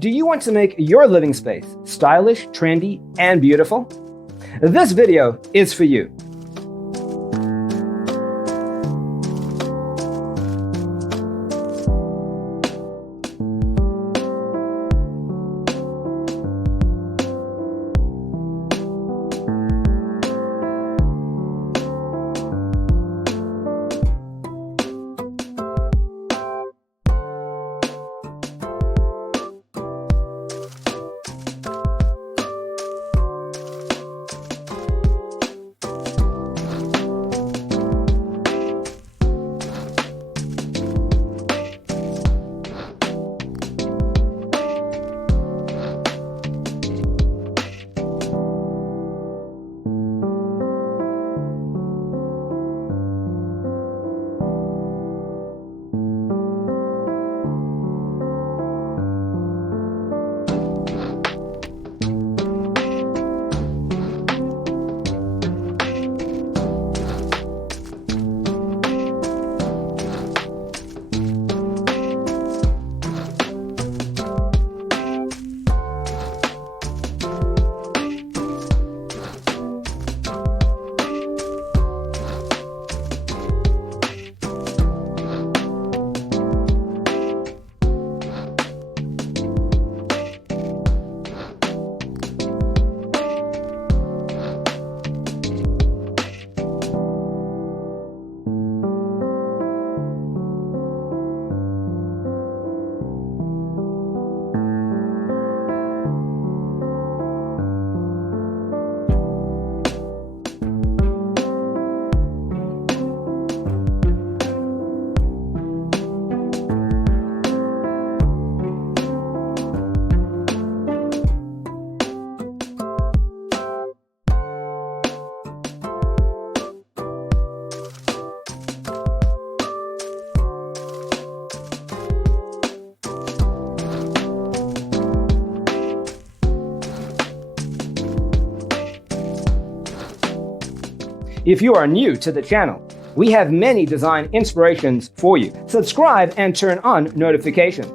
Do you want to make your living space stylish, trendy, and beautiful? This video is for you. If you are new to the channel, we have many design inspirations for you. Subscribe and turn on notifications.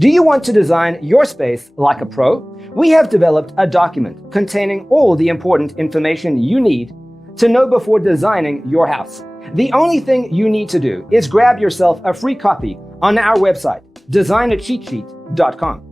Do you want to design your space like a pro? We have developed a document containing all the important information you need to know before designing your house. The only thing you need to do is grab yourself a free copy on our website, designacheatsheet.com.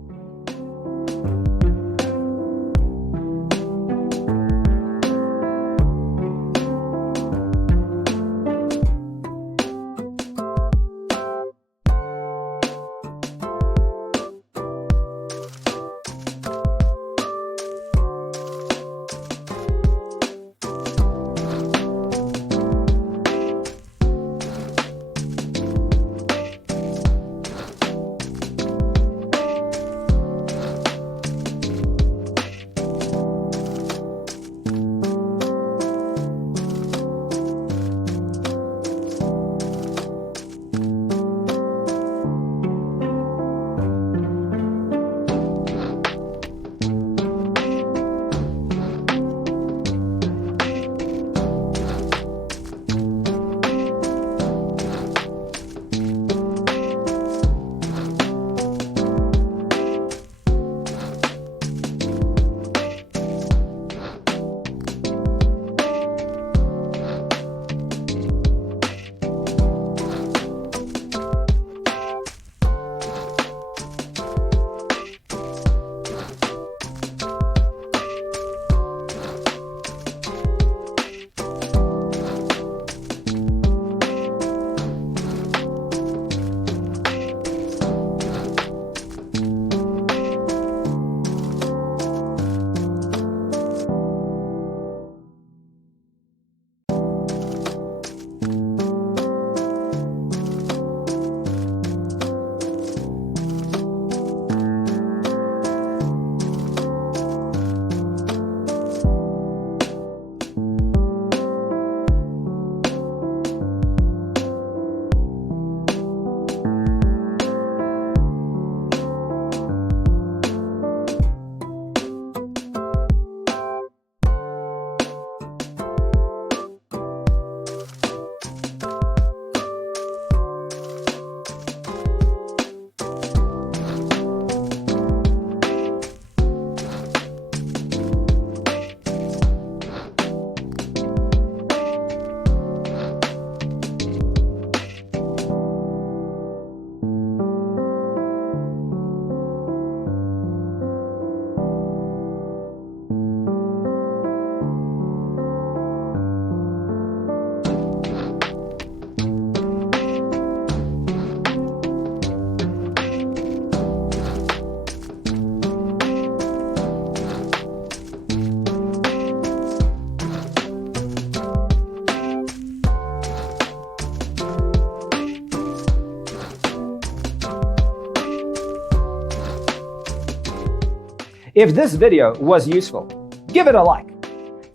If this video was useful, give it a like.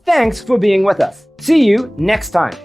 Thanks for being with us. See you next time.